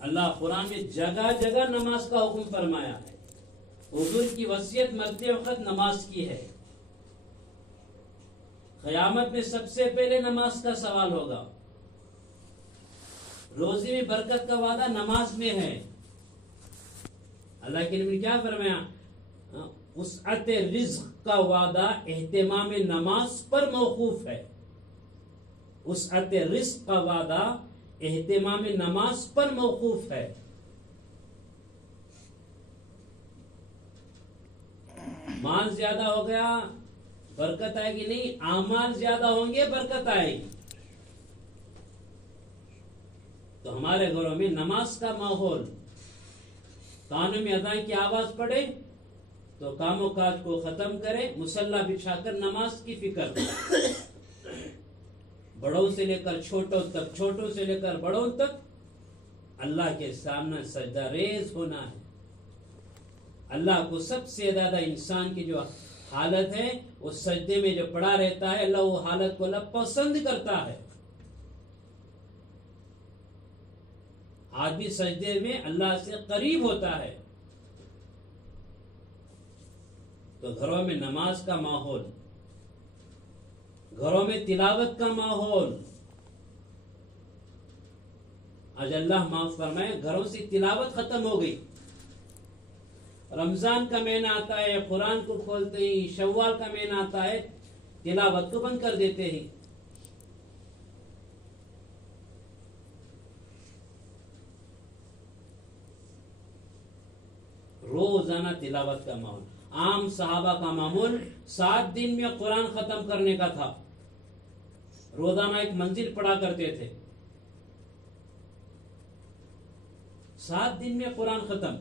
اللہ قرآن میں جگہ جگہ نماز کا حکم فرمایا ہے. حضور کی وصیت مرتے وقت نماز کی ہے. قیامت میں سب سے پہلے نماز کا سوال ہوگا. روزی میں برکت کا وعدہ نماز میں ہے. اللہ کے نبی نے کیا فرمایا؟ وسعت رزق کا وعدہ اہتمام نماز پر موقوف ہے. وسعت رزق کا وعدہ اہتمام نماز پر موقوف ہے. مال زیادہ ہو گیا برکت آئے گی نہیں، اعمال زیادہ ہوں گے برکت آئے گی. تو ہمارے گھروں میں نماز کا ماحول، کانوں میں اذان کی آواز پڑے تو کام و کاج کو ختم کرے، مصلی بچھا کر نماز کی فکر. بڑوں سے لے کر چھوٹوں تک، چھوٹوں سے لے کر بڑوں تک اللہ کے سامنے سجدہ ریز ہونا ہے. اللہ کو سب سے زیادہ انسان کی جو حالت ہے وہ سجدے میں جو پڑا رہتا ہے، اللہ وہ حالت کو اللہ پسند کرتا ہے. آدمی سجدے میں اللہ سے قریب ہوتا ہے. تو گھروں میں نماز کا ماحول، گھروں میں تلاوت کا ماحول. آج اللہ معاف فرمائے گھروں سے تلاوت ختم ہو گئی. رمضان کا مہینہ آتا ہے، قرآن کو کھولتے ہی، شوال کا مہینہ آتا ہے، تلاوت کو بند کر دیتے ہیں. روزانہ تلاوت کا ماحول. عام صحابہ کا معمول 7 دن میں قرآن ختم کرنے کا تھا. روزانہ ایک منزل پڑھا کرتے تھے. 7 دن میں قرآن ختم.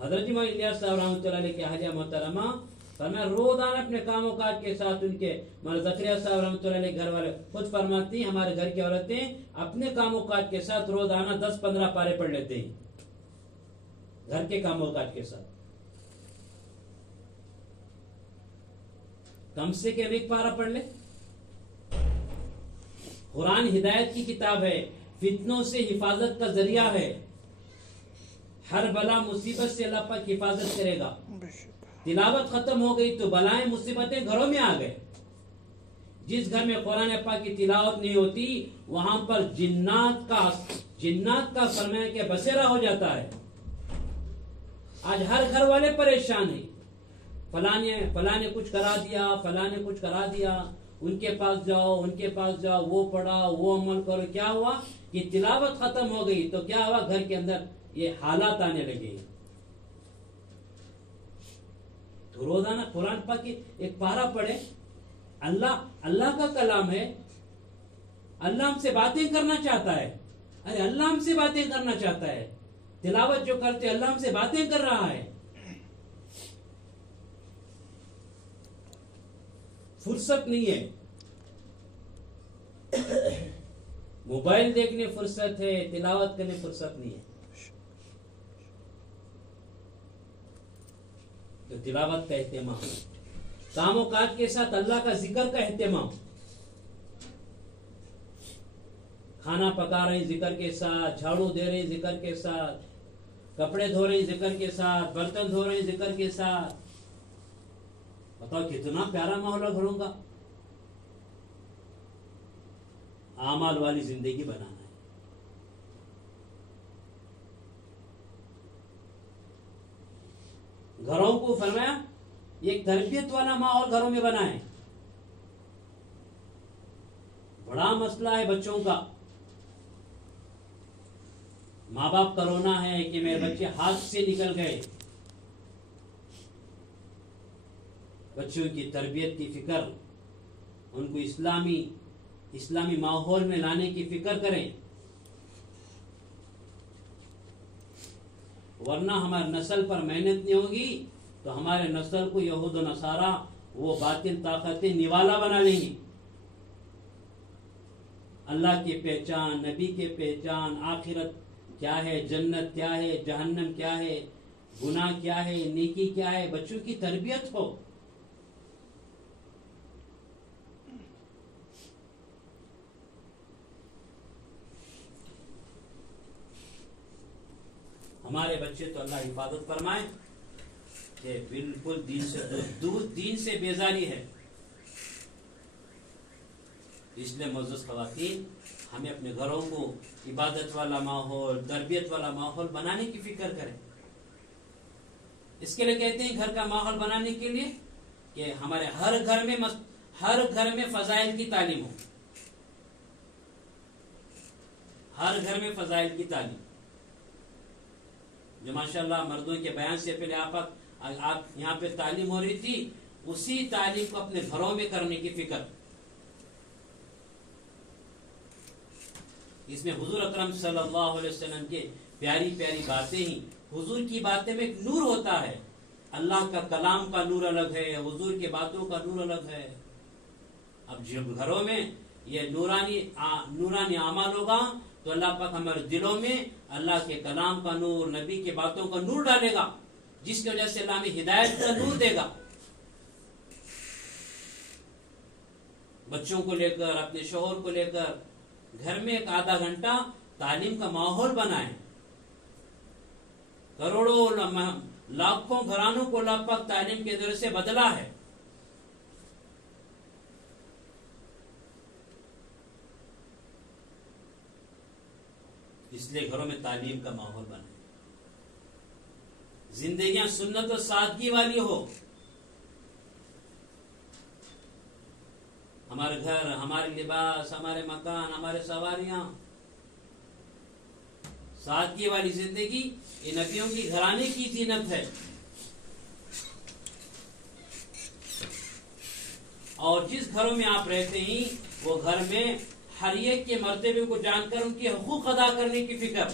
حضرت امام الیاس صاحب رحمۃ اللہ علیہ کے حاجہ محترمہ فرمایا روزانہ اپنے کام و کاج کے ساتھ ان کے زکریا صاحب رحمۃ اللہ علیہ گھر والے خود فرماتی ہیں ہمارے گھر کی عورتیں اپنے کام و کاج کے ساتھ روزانہ 10-15 پارے پڑھ لیتے ہیں. گھر کے کام و کاج کے ساتھ کم سے کم ایک پارہ پڑھ لے. قرآن ہدایت کی کتاب ہے، فتنوں سے حفاظت کا ذریعہ ہے. ہر بلا مصیبت سے اللہ پاک حفاظت کرے گا. تلاوت ختم ہو گئی تو بلائیں مصیبتیں گھروں میں آ گئے. جس گھر میں قرآن پاک کی تلاوت نہیں ہوتی وہاں پر جنات کا فرمایا کہ بسیرا ہو جاتا ہے. آج ہر گھر والے پریشان ہیں. فلاں نے کچھ کرا دیا، فلاں نے کچھ کرا دیا، ان کے پاس جاؤ، وہ پڑھا، وہ عمل کرو. کیا ہوا کہ تلاوت ختم ہو گئی تو کیا ہوا گھر کے اندر یہ حالات آنے لگے. تو روزانہ قرآن پاک کی ایک پارہ پڑھے. اللہ کا کلام ہے. اللہ ہم سے باتیں کرنا چاہتا ہے. ارے اللہ ہم سے باتیں کرنا چاہتا ہے. تلاوت جو کرتے اللہ ہم سے باتیں کر رہا ہے. فرصت نہیں ہے. موبائل دیکھنے فرصت ہے، تلاوت کرنے فرصت نہیں ہے. تو تلاوت کا اہتمام، کام و کاج کے ساتھ اللہ کا ذکر کا اہتمام. کھانا پکا رہے ذکر کے ساتھ، جھاڑو دے رہے ذکر کے ساتھ، کپڑے دھو رہے ذکر کے ساتھ، برتن دھو رہے ذکر کے ساتھ. بتاؤ کتنا پیارا ماحول گھروں کا. اعمال والی زندگی بنانا ہے. گھروں کو فرمایا ایک تربیت والا ماحول گھروں میں بنائیں. بڑا مسئلہ ہے بچوں کا. ماں باپ کا رونا ہے کہ میرے بچے ہاتھ سے نکل گئے. بچوں کی تربیت کی فکر، ان کو اسلامی ماحول میں لانے کی فکر کریں، ورنہ ہماری نسل پر محنت نہیں ہوگی تو ہمارے نسل کو یہود و نصارہ وہ باطل طاقتیں نوالا بنا لیں گی. اللہ کی پہچان، نبی کی پہچان، آخرت کیا ہے، جنت کیا ہے، جہنم کیا ہے، گناہ کیا ہے، نیکی کیا ہے، بچوں کی تربیت ہو. ہمارے بچے تو اللہ حفاظت فرمائے کہ بالکل دین سے بیزاری ہے. اس لیے معزز خواتین ہمیں اپنے گھروں کو عبادت والا ماحول، تربیت والا ماحول بنانے کی فکر کریں. اس کے لیے کہتے ہیں گھر کا ماحول بنانے کے لیے کہ ہمارے ہر گھر میں فضائل کی تعلیم ہو. ہر گھر میں فضائل کی تعلیم جو ماشاءاللہ مردوں کے بیان سے پہلے آپ یہاں پہ تعلیم ہو رہی تھی، اسی تعلیم کو اپنے گھروں میں کرنے کی فکر. اس میں حضور اکرم صلی اللہ علیہ وسلم کے پیاری پیاری باتیں ہی، حضور کی باتیں میں ایک نور ہوتا ہے. اللہ کا کلام کا نور الگ ہے، حضور کی باتوں کا نور الگ ہے. اب جب گھروں میں یہ نورانی اعمال ہوگا تو اللہ پاک ہمارے دلوں میں اللہ کے کلام کا نور، نبی کی باتوں کا نور ڈالے گا، جس کی وجہ سے اللہ ہمیں ہدایت کا نور دے گا. بچوں کو لے کر، اپنے شوہر کو لے کر گھر میں ایک آدھا گھنٹہ تعلیم کا ماحول بنائیں. کروڑوں لاکھوں گھرانوں کو اللہ پاک تعلیم کے ذریعے سے بدلا ہے. اس لیے گھروں میں تعلیم کا ماحول بنائیں. زندگیاں سنت و سادگی والی ہو. ہمارے گھر، ہمارے لباس، ہمارے مکان، ہمارے سواریاں، سادگی والی زندگی یہ نبیوں کی گھرانے کی زینت ہے. اور جس گھروں میں آپ رہتے ہیں وہ گھر میں ہر ایک کے مرتبے کو جان کر ان کے حقوق ادا کرنے کی فکر.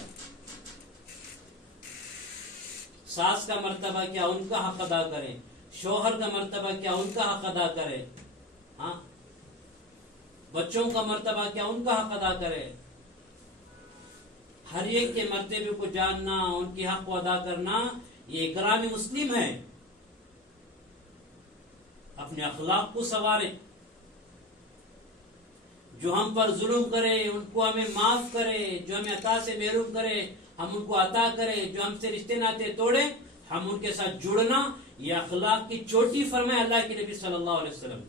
ساس کا مرتبہ کیا، ان کا حق ادا کریں. شوہر کا مرتبہ کیا، ان کا حق ادا کریں. ہاں، بچوں کا مرتبہ کیا، ان کا حق ادا کرے. ہر ایک کے مرتبے کو جاننا، ان کے حق کو ادا کرنا، یہ اکرام مسلم ہے. اپنے اخلاق کو سنواریں. جو ہم پر ظلم کرے ان کو ہمیں معاف کرے، جو ہمیں عطا سے محروم کرے ہم ان کو عطا کرے، جو ہم سے رشتے ناتے توڑے ہم ان کے ساتھ جڑنا، یہ اخلاق کی چوٹی فرمائے اللہ کے نبی صلی اللہ علیہ وسلم.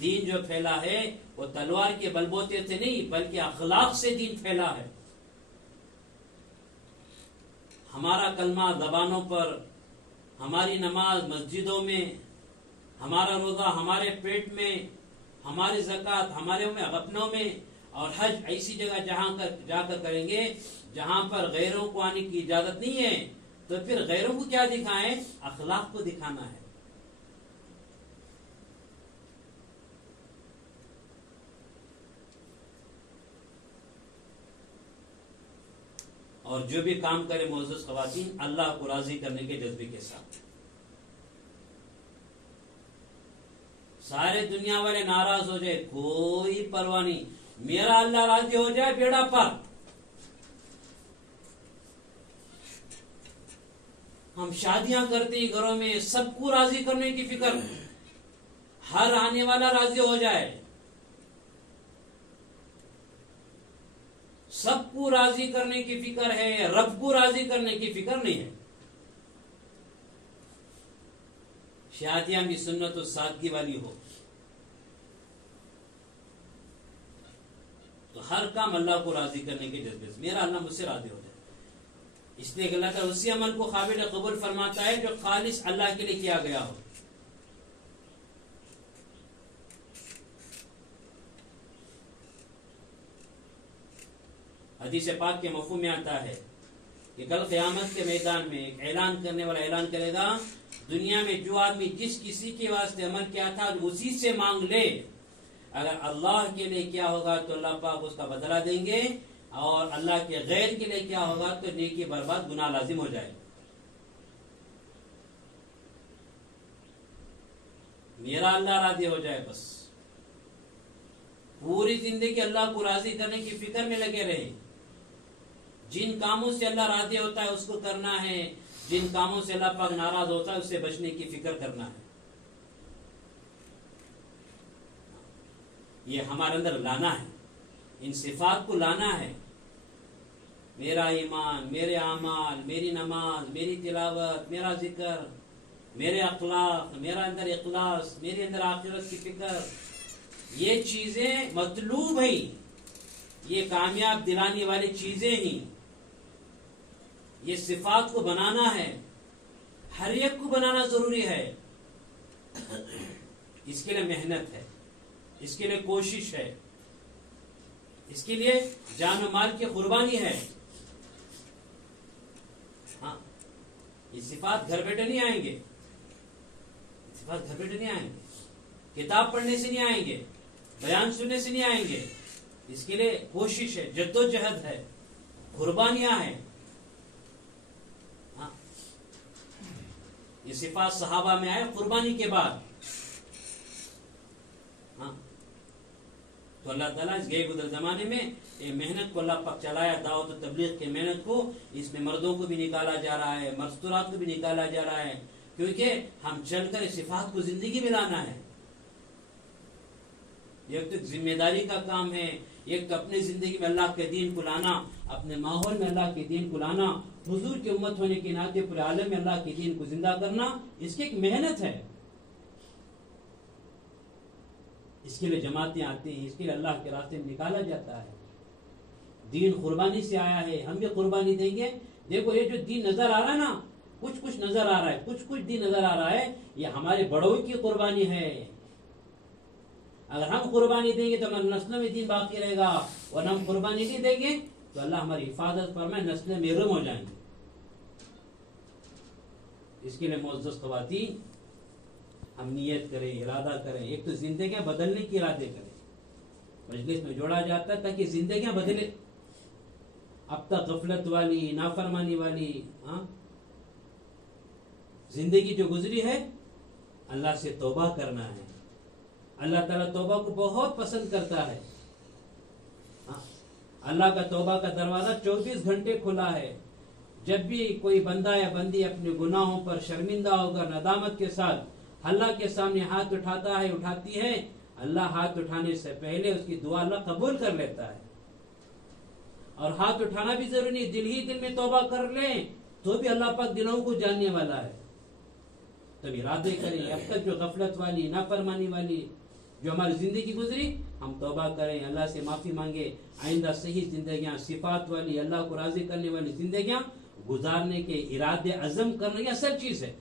دین جو پھیلا ہے وہ تلوار کے بلبوتے سے نہیں بلکہ اخلاق سے دین پھیلا ہے. ہمارا کلمہ زبانوں پر، ہماری نماز مسجدوں میں، ہمارا روزہ ہمارے پیٹ میں، ہماری زکوٰۃ ہمارے اپنوں میں، اور حج ایسی جگہ جا کر کریں گے جہاں پر غیروں کو آنے کی اجازت نہیں ہے. تو پھر غیروں کو کیا دکھائیں؟ اخلاق کو دکھانا ہے. اور جو بھی کام کرے معزز خواتین اللہ کو راضی کرنے کے جذبے کے ساتھ. سارے دنیا والے ناراض ہو جائے کوئی پرواہ نہیں، میرا اللہ راضی ہو جائے بیڑا پار. ہم شادیاں کرتے ہیں گھروں میں سب کو راضی کرنے کی فکر، ہر آنے والا راضی ہو جائے، سب کو راضی کرنے کی فکر ہے، رب کو راضی کرنے کی فکر نہیں ہے. شادیاں بھی سنت و سادگی والی ہو تو ہر کام اللہ کو راضی کرنے کے جذبے سے، میرا اللہ مجھ سے راضی ہو جائے. اس لیے کہ اللہ تعالیٰ اسی عمل کو قابل قبول فرماتا ہے جو خالص اللہ کے لیے کیا گیا ہو. حدیث پاک کے مفہوم میں آتا ہے کہ کل قیامت کے میدان میں ایک اعلان کرنے والا اعلان کرے گا، دنیا میں جو آدمی جس کسی کے واسطے عمل کیا تھا اسی سے مانگ لے. اگر اللہ کے لیے کیا ہوگا تو اللہ پاک اس کا بدلہ دیں گے، اور اللہ کے غیر کے لیے کیا ہوگا تو نیکی برباد، گناہ لازم ہو جائے. میرا اللہ راضی ہو جائے، بس پوری زندگی اللہ کو راضی کرنے کی فکر میں لگے رہے. جن کاموں سے اللہ راضی ہوتا ہے اس کو کرنا ہے، جن کاموں سے اللہ پاک ناراض ہوتا ہے اس سے بچنے کی فکر کرنا ہے. یہ ہمارے اندر لانا ہے، ان صفات کو لانا ہے. میرا ایمان، میرے اعمال، میری نماز، میری تلاوت، میرا ذکر، میرے اخلاق، میرا اندر اخلاص، میرے اندر آخرت کی فکر، یہ چیزیں مطلوب ہیں، یہ کامیاب دلانے والی چیزیں ہیں. یہ صفات کو بنانا ہے، ہر ایک کو بنانا ضروری ہے. اس کے لیے محنت ہے، اس کے لیے کوشش ہے، اس کے لیے جان و مال کی قربانی ہے. ہاں، یہ صفات گھر بیٹھے نہیں آئیں گے، صفات گھر بیٹھے نہیں آئیں گے، کتاب پڑھنے سے نہیں آئیں گے، بیان سننے سے نہیں آئیں گے. اس کے لیے کوشش ہے، جد و جہد ہے، قربانیاں ہیں. ہاں، یہ صفات صحابہ میں آئے قربانی کے بعد. ہاں، تو اللہ تعالیٰ اس گئے گزر زمانے میں یہ محنت کو اللہ پاک چلایا، دعوت و تبلیغ کی محنت کو. اس میں مردوں کو بھی نکالا جا رہا ہے، مستورات کو بھی نکالا جا رہا ہے، کیونکہ ہم چل کر اس صفات کو زندگی میں لانا ہے. ایک تو ذمہ داری کا کام ہے، ایک تو اپنی زندگی میں اللہ کے دین کو لانا، اپنے ماحول میں اللہ کے دین کو لانا، حضور کی امت ہونے کے ناطے پورے عالم میں اللہ کے دین کو زندہ کرنا. اس کی ایک محنت ہے. اس کے لیے جماعتیں آتی ہیں، اس کے لیے اللہ کے راستے میں نکالا جاتا ہے. دین قربانی سے آیا ہے، ہم بھی قربانی دیں گے. دیکھو یہ جو دین نظر آ رہا ہے نا، کچھ نظر آ رہا ہے، کچھ دین نظر آ رہا ہے، یہ ہمارے بڑوں کی قربانی ہے. اگر ہم قربانی دیں گے تو ہمارے نسلوں میں دین باقی رہے گا، اور ہم قربانی نہیں دیں گے تو اللہ ہماری حفاظت فرمائے، نسلیں محروم ہو جائیں گے. اس کے لیے معزز خواتین، ہم نیت کریں، ارادہ کریں. ایک تو زندگیاں بدلنے کی ارادے کریں. مجلس میں جوڑا جاتا ہے تاکہ زندگیاں بدلے. اب تک غفلت والی، نافرمانی والی زندگی جو گزری ہے، اللہ سے توبہ کرنا ہے. اللہ تعالیٰ توبہ کو بہت پسند کرتا ہے. اللہ کا توبہ کا دروازہ 24 گھنٹے کھلا ہے. جب بھی کوئی بندہ یا بندی اپنے گناہوں پر شرمندہ ہوگا، ندامت کے ساتھ اللہ کے سامنے ہاتھ اٹھاتا ہے، اٹھاتی ہے، اللہ ہاتھ اٹھانے سے پہلے اس کی دعا اللہ قبول کر لیتا ہے. اور ہاتھ اٹھانا بھی ضروری نہیں، دل ہی دل میں توبہ کر لیں تو بھی اللہ پاک دلوں کو جاننے والا ہے. تب ارادے کریں. اب تک جو غفلت والی، نافرمانی والی جو ہماری زندگی گزری، ہم توبہ کریں، اللہ سے معافی مانگے. آئندہ صحیح زندگیاں، صفات والی، اللہ کو راضی کرنے والی زندگیاں گزارنے کے ارادے عزم کرنا یہ اصل چیز ہے.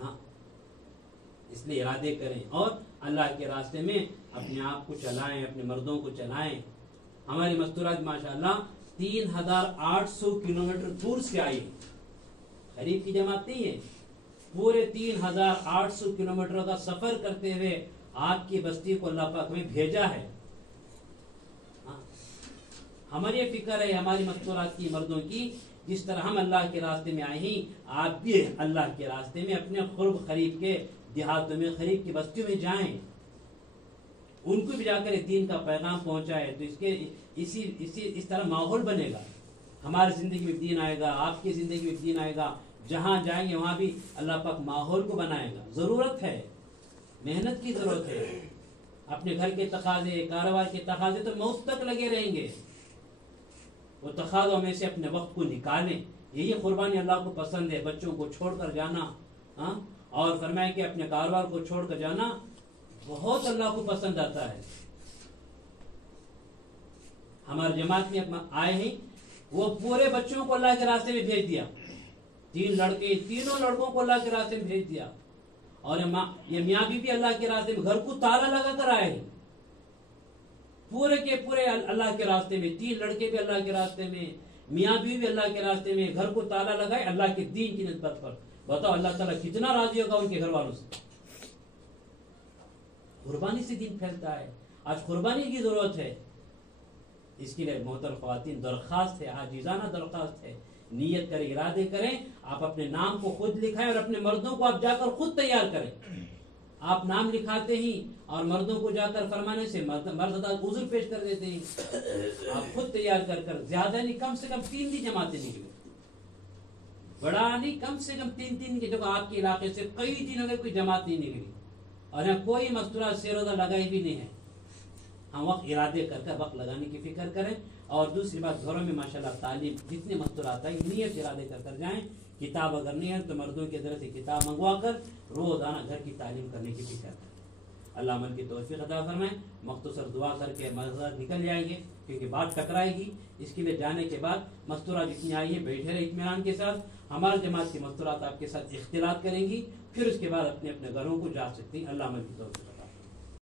ہاں، اس لیے ارادے کریں اور اللہ کے راستے میں اپنے آپ کو چلائیں، اپنے مردوں کو چلائیں. ہماری مستورات ماشاءاللہ 3800 کلومیٹر دور سے آئی. غریب کی جماعت نہیں ہے، پورے 3800 کلومیٹر کا سفر کرتے ہوئے آپ کی بستی کو اللہ پاک میں بھیجا ہے. ہماری فکر ہے ہماری مستورات کی، مردوں کی، جس طرح ہم اللہ کے راستے میں آئے ہیں، آپ بھی اللہ کے راستے میں اپنے قرب قریب کے دیہاتوں میں، قریب کی بستیوں میں جائیں، ان کو بھی جا کر دین کا پیغام پہنچائے. تو اس طرح ماحول بنے گا. ہماری زندگی میں دین آئے گا، آپ کی زندگی میں دین آئے گا. جہاں جائیں گے وہاں بھی اللہ پاک ماحول کو بنائے گا. ضرورت ہے، محنت کی ضرورت ہے. اپنے گھر کے تقاضے، کاروبار کے تقاضے تو موت تک لگے رہیں گے. وہ تقاضوں میں سے اپنے وقت کو نکالیں. یہی قربانی اللہ کو پسند ہے. بچوں کو چھوڑ کر جانا، اور فرمائے کہ اپنے کاروبار کو چھوڑ کر جانا بہت اللہ کو پسند آتا ہے. ہمارے جماعت میں آئے ہیں، وہ پورے بچوں کو اللہ کے راستے میں بھیج دیا. 3 لڑکے، تینوں لڑکوں کو اللہ کے راستے میں بھیج دیا. اور یہ میاں بیوی اللہ کے راستے میں گھر کو تالا لگا کر آئے ہیں، پورے کے پورے اللہ کے راستے میں. 3 لڑکے بھی اللہ کے راستے میں، میاں بیوی بھی اللہ کے راستے میں، گھر کو تالا لگائے اللہ کے دین کی نسبت پر. بتاؤ اللہ تعالیٰ کتنا راضی ہوگا ان کے گھر والوں سے. قربانی سے دین پھیلتا ہے. آج قربانی کی ضرورت ہے. اس کے لیے محترم خواتین درخواست ہے، عاجزانہ درخواست ہے، نیت کریں، ارادے کریں. آپ اپنے نام کو خود لکھائیں اور اپنے مردوں کو آپ جا کر خود تیار کریں. آپ نام لکھاتے ہی اور مردوں کو جا کر فرمانے سے مرد عذر پیش کر دیتے ہیں. آپ خود تیار کر کر، زیادہ نہیں، کم سے کم 3 دن جماعتیں نکلیں. بڑا نہیں، کم سے کم 3 دن کی جگہ آپ کے علاقے سے کئی دنوں میں کوئی جماعت نہیں نکلی، اور یہاں کوئی مستورات سے روزہ لگائی بھی نہیں ہے. ہم وقت ارادے کر کر وقت لگانے کی فکر کریں. اور دوسری بات گھروں میں ماشاءاللہ تعلیم جتنے مستورات ہیں نیت ارادے کر کر جائیں. کتاب اگر نہیں ہے تو مردوں کی طرف سے کتاب منگوا کر روزانہ گھر کی تعلیم کرنے کی فکر کریں. اللہ عمل کی توفیق عطا فرمائے. مختصر دعا کر کے مغزر نکل جائیں گے کیونکہ بات ٹکرائے گی. اس کے لیے جانے کے بعد مستورات جتنی آئی ہیں بیٹھے رہے اطمینان کے ساتھ. ہمارے جماعت کی مستورات آپ کے ساتھ اختلاط کریں گی, پھر اس کے بعد اپنے اپنے گھروں کو جا سکتی ہیں. اللہ عمل کی توفیق.